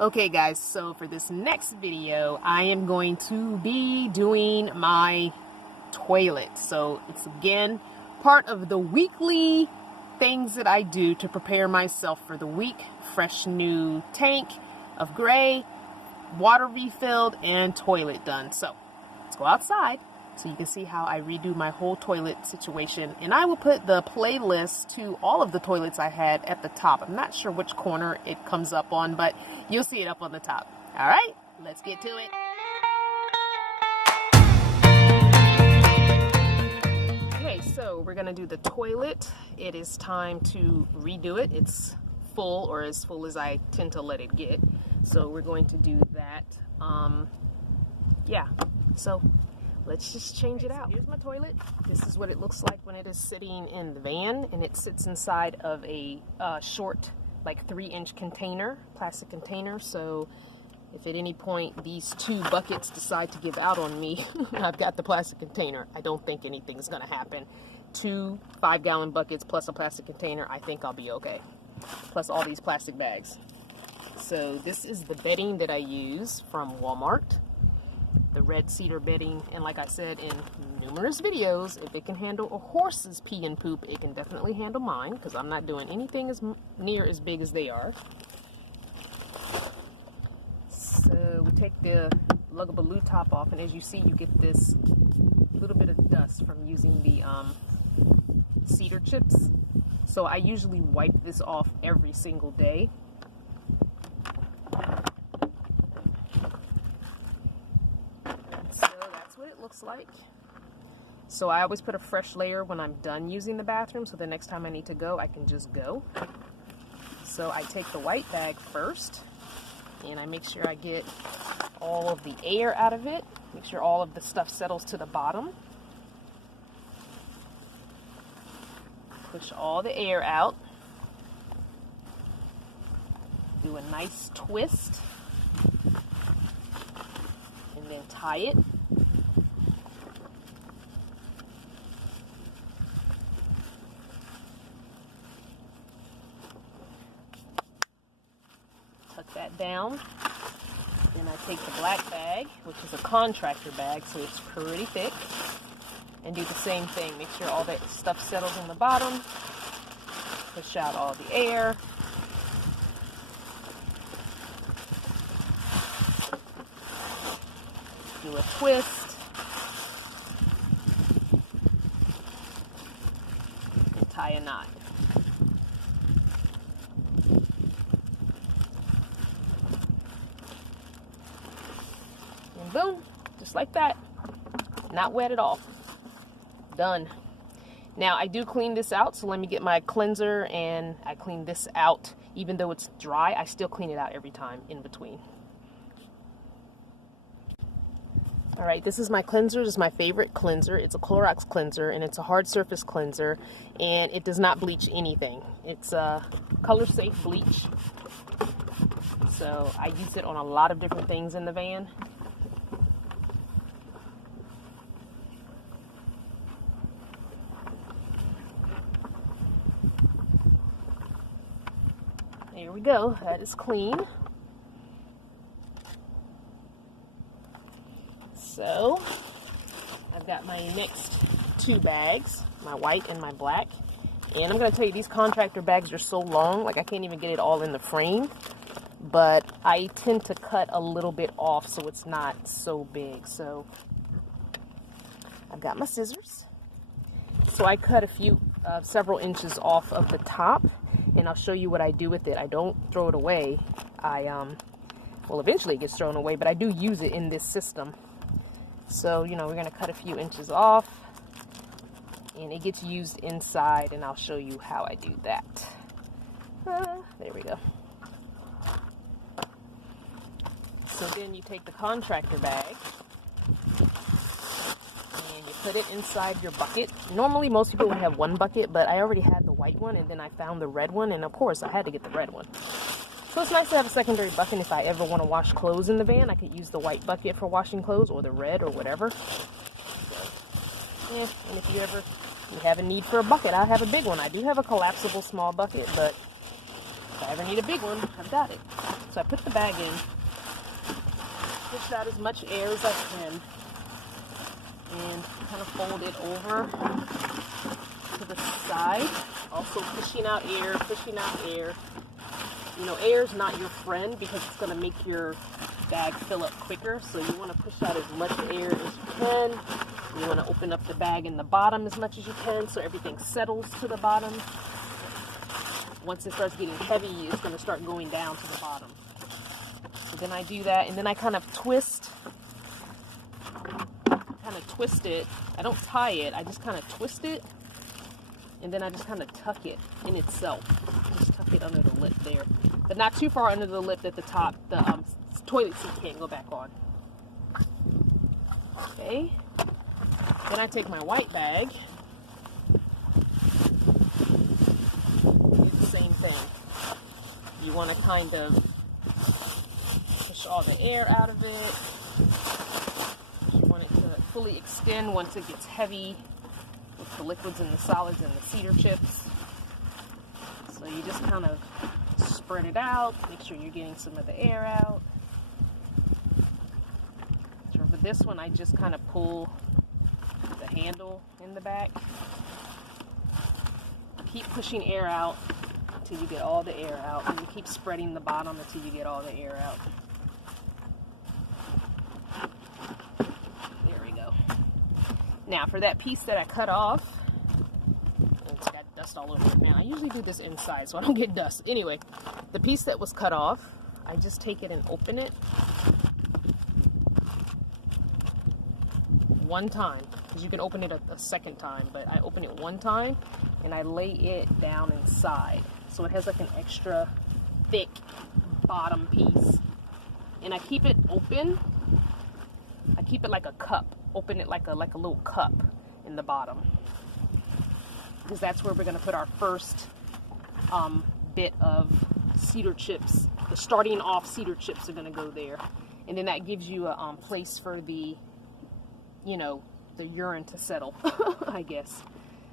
Okay guys, so for this next video, I am going to be doing my toilet. So it's again part of the weekly things that I do to prepare myself for the week. Fresh new tank of gray, water refilled, and toilet done. So let's go outside so you can see how I redo my whole toilet situation. And I will put the playlist to all of the toilets I had at the top. I'm not sure which corner it comes up on, but you'll see it up on the top. All right, let's get to it. Okay, so we're gonna do the toilet. It is time to redo it. It's full, or as full as I tend to let it get. So we're going to do that. Yeah, so let's just change it out. Here's my toilet. This is what it looks like when it is sitting in the van, and it sits inside of a short, like 3-inch container, plastic container. So if at any point these two buckets decide to give out on me, I've got the plastic container. I don't think anything's gonna happen. 2 5-gallon buckets plus a plastic container, I think I'll be okay. Plus all these plastic bags. So this is the bedding that I use from Walmart. The red cedar bedding, and like I said in numerous videos, if it can handle a horse's pee and poop, it can definitely handle mine, because I'm not doing anything as near as big as they are. So we take the Lugabaloo top off, and as you see, you get this little bit of dust from using the cedar chips. So I usually wipe this off every single day. Looks like. So I always put a fresh layer when I'm done using the bathroom, so the next time I need to go, I can just go. So I take the white bag first, and I make sure I get all of the air out of it, make sure all of the stuff settles to the bottom. Push all the air out. Do a nice twist, and then tie it. Tuck that down. Then I take the black bag, which is a contractor bag, so it's pretty thick, and do the same thing. Make sure all that stuff settles in the bottom. Push out all the air. Do a twist. And tie a knot. And boom, just like that. Not wet at all. Done. Now I do clean this out, so let me get my cleanser, and I clean this out. Even though it's dry, I still clean it out every time in between. All right, this is my cleanser. This is my favorite cleanser. It's a Clorox cleanser, and it's a hard surface cleanser, and it does not bleach anything. It's a color safe bleach. So I use it on a lot of different things in the van. There we go, that is clean. So I've got my next 2 bags, my white and my black. And I'm gonna tell you, these contractor bags are so long, like I can't even get it all in the frame. But I tend to cut a little bit off so it's not so big. So I've got my scissors. So I cut several inches off of the top, and I'll show you what I do with it. I don't throw it away. Well, eventually it gets thrown away, but I do use it in this system. So, you know, we're gonna cut a few inches off, and it gets used inside, and I'll show you how I do that. There we go. So then you take the contractor bag, and you put it inside your bucket. Normally most people would have 1 bucket, but I already had the white one, and then I found the red one, and of course I had to get the red one. So it's nice to have a secondary bucket. If I ever want to wash clothes in the van, I could use the white bucket for washing clothes, or the red, or whatever. Yeah, and if you have a need for a bucket, I have a big one. I do have a collapsible small bucket, but if I ever need a big one, I've got it. So So I put the bag in, push out as much air as I can, and kind of fold it over to the side. Also pushing out air, pushing out air. You know, air is not your friend because it's going to make your bag fill up quicker. So you want to push out as much air as you can. You want to open up the bag in the bottom as much as you can so everything settles to the bottom. Once it starts getting heavy, it's going to start going down to the bottom. So then I do that, and then I kind of twist it. I don't tie it, I just kind of twist it, and then I just kind of tuck it in itself. Just tuck it under the lip there, but not too far under the lip that the top, the toilet seat can't go back on. Okay. Then I take my white bag. Do the same thing. You want to kind of push all the air out of it. You want it to fully extend once it gets heavy with the liquids and the solids and the cedar chips. So you just kind of spread it out, make sure you're getting some of the air out. So for this one, I just kind of pull the handle in the back. Keep pushing air out until you get all the air out, and you keep spreading the bottom until you get all the air out. There we go. Now for that piece that I cut off, it's got dust all over it now. I usually do this inside so I don't get dust. Anyway, the piece that was cut off, I just take it and open it one time, because you can open it a second time, but I open it one time and I lay it down inside so it has like an extra thick bottom piece, and I keep it open. I keep it like a cup, open it like a little cup in the bottom, because that's where we're going to put our first bit of cedar chips. The starting off cedar chips are going to go there, and then that gives you a place for the, you know, the urine to settle, I guess.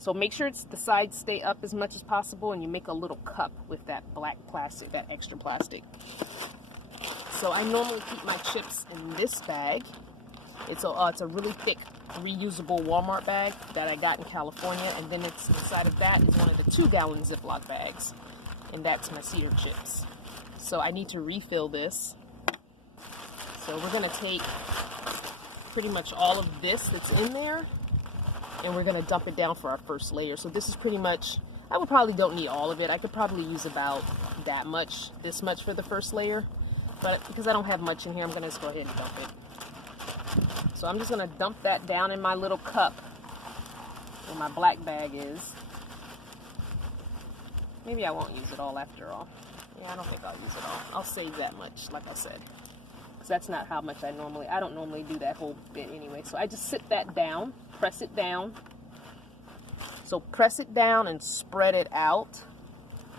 So make sure the sides stay up as much as possible, and you make a little cup with that black plastic, that extra plastic. So I normally keep my chips in this bag. It's a really thick, reusable Walmart bag that I got in California, and then it's inside of that is one of the 2-gallon Ziploc bags, and that's my cedar chips. So I need to refill this. So we're gonna take pretty much all of this that's in there, and we're gonna dump it down for our first layer. So this is pretty much, I would probably don't need all of it. I could probably use about that much, this much for the first layer, but because I don't have much in here, I'm gonna just go ahead and dump it. So I'm just gonna dump that down in my little cup where my black bag is. Maybe I won't use it all after all. Yeah, I don't think I'll use it all. I'll save that much, like I said, because that's not how much I don't normally do that whole bit anyway. So I just sit that down, press it down. So press it down and spread it out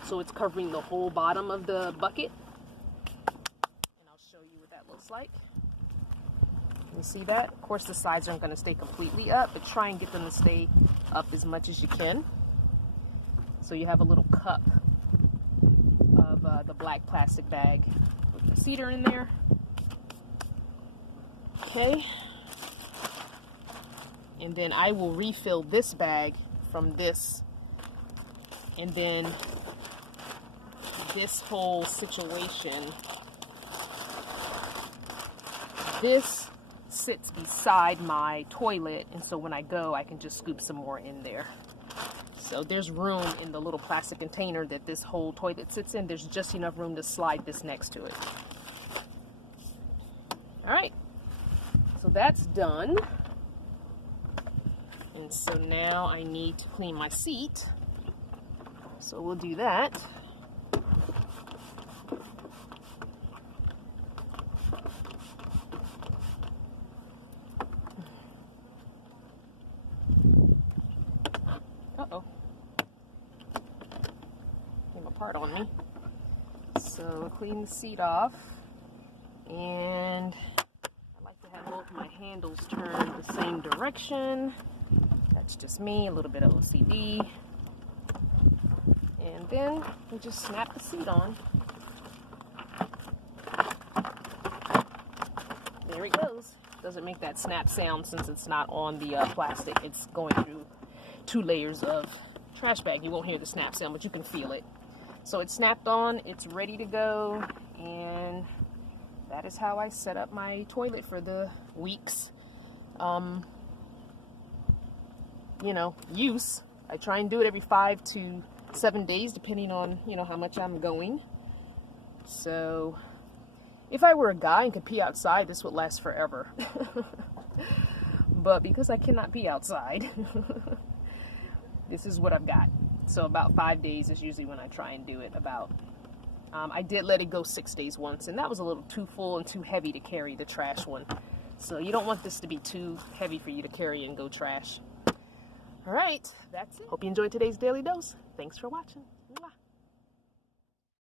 so it's covering the whole bottom of the bucket. And I'll show you what that looks like. You see that? Of course, the sides aren't going to stay completely up, but try and get them to stay up as much as you can. So you have a little cup of the black plastic bag with the cedar in there. Okay. And then I will refill this bag from this, and then this whole situation, this sits beside my toilet, and so when I go, I can just scoop some more in there. So there's room in the little plastic container that this whole toilet sits in. There's just enough room to slide this next to it. All right, so that's done. And so now I need to clean my seat. So we'll do that. Uh-oh. Came apart on me. So clean the seat off. And I like to have both my handles turned the same direction. That's just me, a little bit of OCD. And then we just snap the seat on. here it goes. Doesn't make that snap sound since it's not on the plastic. It's going through 2 layers of trash bag. You won't hear the snap sound, but you can feel it. So it's snapped on, it's ready to go, and that is how I set up my toilet for the week's you know, use. I try and do it every 5 to 7 days, depending on, you know, how much I'm going. So if I were a guy and could pee outside, this would last forever. But because I cannot pee outside, this is what I've got. So about 5 days is usually when I try and do it. I did let it go 6 days once, and that was a little too full and too heavy to carry, the trash one. So you don't want this to be too heavy for you to carry and go trash. All right, that's it. Hope you enjoyed today's Daily Dose. Thanks for watching.